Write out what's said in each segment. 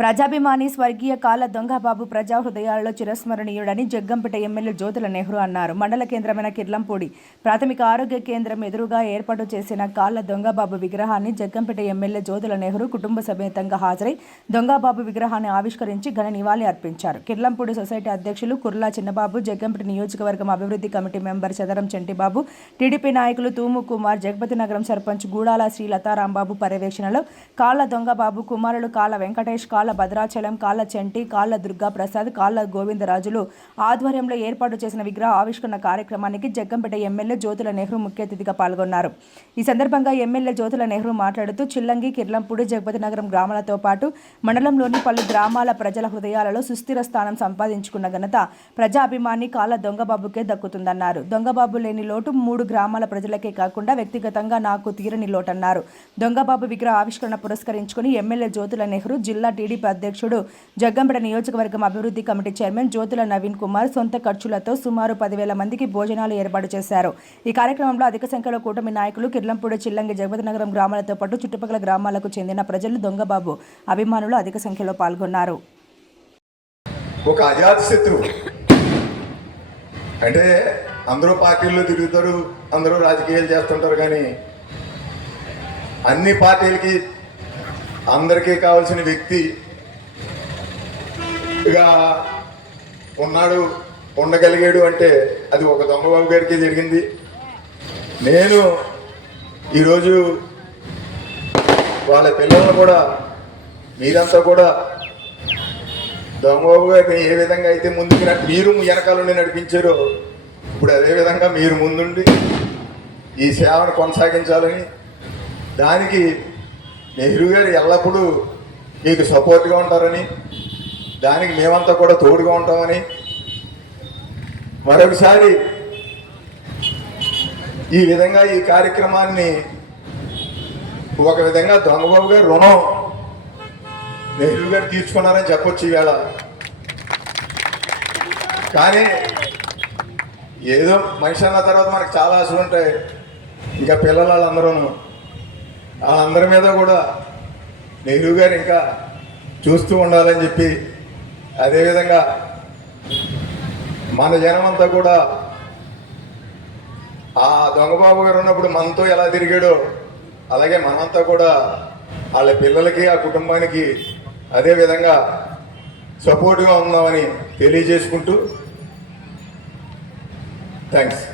ప్రజాభిమాని స్వర్గీయ కాళ్ళ దొంగబాబు ప్రజా హృదయాలలో చిరస్మరణీయుడని జగ్గంపేట ఎమ్మెల్యే జ్యోతుల నెహ్రూ అన్నారు. మండల కేంద్రమైన కిర్లంపూడి ప్రాథమిక ఆరోగ్య కేంద్రం ఎదురుగా ఏర్పాటు చేసిన కాళ్ళ దొంగబాబు విగ్రహాన్ని జగ్గంపేట ఎమ్మెల్యే జ్యోతుల నెహ్రూ కుటుంబ సమేతంగా హాజరై దొంగబాబు విగ్రహాన్ని ఆవిష్కరించి ఘన నివాళి అర్పించారు. కిర్లంపూడి సొసైటీ అధ్యక్షులు కుర్లా చిన్నబాబు, జగ్గంపేట నియోజకవర్గం అభివృద్ధి కమిటీ మెంబర్ చదరం చెంటిబాబు, టీడీపీ నాయకులు తూము కుమార్, జగపతి నగరం సర్పంచ్ గూడాల శ్రీ లతారాంబాబు పర్యవేక్షణలో కాళ్ళ దొంగబాబు కుమారుడు కాళ్ళ వెంకటేష్, కాళ్ళ భద్రాచలం, కాళ్ళ చెంటి, కాళ్ళ దుర్గా ప్రసాద్, కాళ్ళ గోవిందరాజులు ఆధ్వర్యంలో ఏర్పాటు చేసిన విగ్రహ ఆవిష్కరణ కార్యక్రమానికి జగ్గంపేట ఎమ్మెల్యే జ్యోతుల నెహ్రూ ముఖ్య అతిథిగా పాల్గొన్నారు. ఈ సందర్భంగా ఎమ్మెల్యే జ్యోతుల నెహ్రూ మాట్లాడుతూ చిల్లంగి, కిర్లంపూడి, జగపతి నగరం గ్రామాలతో పాటు మండలంలోని పలు గ్రామాల ప్రజల హృదయాలలో సుస్థిర స్థానం సంపాదించుకున్న ఘనత ప్రజాభిమాని కాళ్ళ దొంగబాబుకే దక్కుతుందన్నారు. దొంగబాబు లేని లోటు 3 గ్రామాల ప్రజలకే కాకుండా వ్యక్తిగతంగా నాకు తీరని లోటన్నారు. దొంగబాబు విగ్రహ ఆవిష్కరణ పురస్కరించుకుని ఎమ్మెల్యే జ్యోతుల నెహ్రూ, జిల్లా టీడీపీ అధ్యక్షుడు, జగ్గంపేట నియోజకవర్గం అభివృద్ధి కమిటీ చైర్మన్ జ్యోతుల నవీన్ కుమార్ సొంత ఖర్చులతో సుమారు 10,000 మందికి భోజనాలు ఏర్పాటు చేశారు. ఈ కార్యక్రమంలో అధిక సంఖ్యలో కూటమి నాయకులు, కిర్లంపూడి, చిల్లంగి, జగపతి నగరం గ్రామాలతో పాటు చుట్టుపక్కల గ్రామాలకు చెందిన ప్రజలు, దొంగబాబు అభిమానులు అధిక సంఖ్యలో పాల్గొన్నారు. ఒక అజాత శత్రువు అంటే అందరూ పార్టీల్లో తిరుగుతారు, అందరూ రాజకీయాలు చేస్తుంటారు, కానీ అన్ని పార్టీలకి అందరికీ కావాల్సిన వ్యక్తి ఇక ఉన్నాడు, ఉండగలిగాడు అంటే అది ఒక దొంగబాబు గారికి జరిగింది. నేను ఈరోజు వాళ్ళ పిల్లలను కూడా మీరంతా కూడా దొంగబాబు గారిని ఏ విధంగా అయితే ముందుకు మీరు వెనకాల నడిపించారో ఇప్పుడు అదేవిధంగా మీరు ముందుండి ఈ సేవను కొనసాగించాలని, దానికి నెహ్రూ గారు ఎల్లప్పుడూ మీకు సపోర్ట్గా ఉంటారని, దానికి మేమంతా కూడా తోడుగా ఉంటామని మరొకసారి ఈ విధంగా ఈ కార్యక్రమాన్ని ఒక విధంగా దొంగబాబు గారు రుణం నెహ్రూ గారు తీర్చుకున్నారని చెప్పొచ్చు ఈవేళ. కానీ ఏదో మనిషి అన్న తర్వాత మనకు చాలా ఆశలు ఉంటాయి. ఇంకా పిల్లలు వాళ్ళందరి మీద కూడా నెహ్రూ గారు ఇంకా చూస్తూ ఉండాలని చెప్పి, అదేవిధంగా మన జనం అంతా కూడా ఆ దొంగబాబు గారు ఉన్నప్పుడు మనతో ఎలా తిరిగాడో అలాగే మనంతా కూడా వాళ్ళ పిల్లలకి, ఆ కుటుంబానికి అదేవిధంగా సపోర్ట్గా ఉందామని తెలియజేసుకుంటూ థ్యాంక్స్.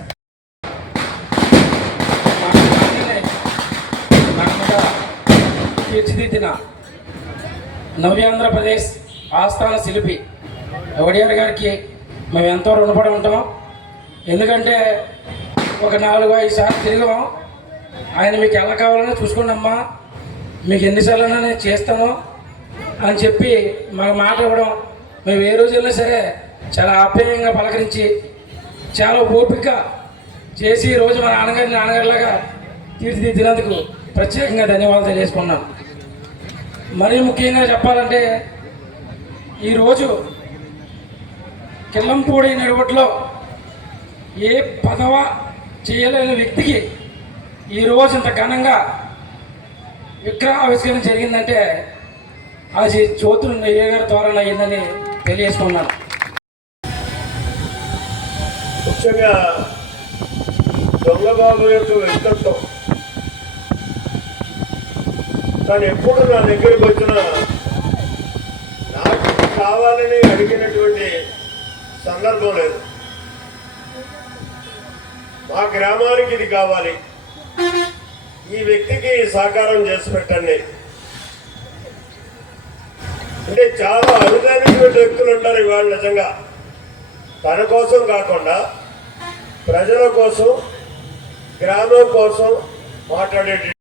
తీర్చిదిద్దిన నవ్యాంధ్రప్రదేశ్ ఆస్థాన శిల్పి వడియార్ గారికి మేము ఎంతో రుణపడి ఉంటాం. ఎందుకంటే ఒక 4-5 సార్లు తిరిగాం. ఆయన మీకు ఎలా కావాలన్నా చూసుకోండి అమ్మా, మీకు ఎన్నిసార్లైనా నేను చేస్తాను అని చెప్పి మాకు మాట ఇవ్వడం, మేము ఏ రోజు వెళ్ళినా సరే చాలా ఆప్యాయంగా పలకరించి చాలా ఓపిక చేసి ఈరోజు మా నాన్నగారిలాగా తీర్చిదిద్దినందుకు ప్రత్యేకంగా ధన్యవాదాలు తెలియజేసుకున్నాను. మరీ ముఖ్యంగా చెప్పాలంటే ఈరోజు కిర్లంపూడి నడిబొట్టులో ఏ పదవ చేయలేని వ్యక్తికి ఈరోజు ఇంత ఘనంగా విగ్రహ ఆవిష్కరణ జరిగిందంటే అది జ్యోతుల నెహ్రూ గారి ద్వారా అయ్యిందని తెలియజేసుకున్నాను. ముఖ్యంగా దొంగబాబు యొక్క వ్యక్తిత్వం తను ఎప్పుడు నా దగ్గరికి వచ్చినా నాకు కావాలని అడిగినటువంటి సందర్భం లేదు. మా గ్రామానికి ఇది కావాలి, ఈ వ్యక్తికి సహకారం చేసి పెట్టండి అంటే చాలా అరుదైనటువంటి వ్యక్తులు ఉంటారు ఇవాళ. నిజంగా తన కోసం కాకుండా ప్రజల కోసం, గ్రామం కోసం మాట్లాడే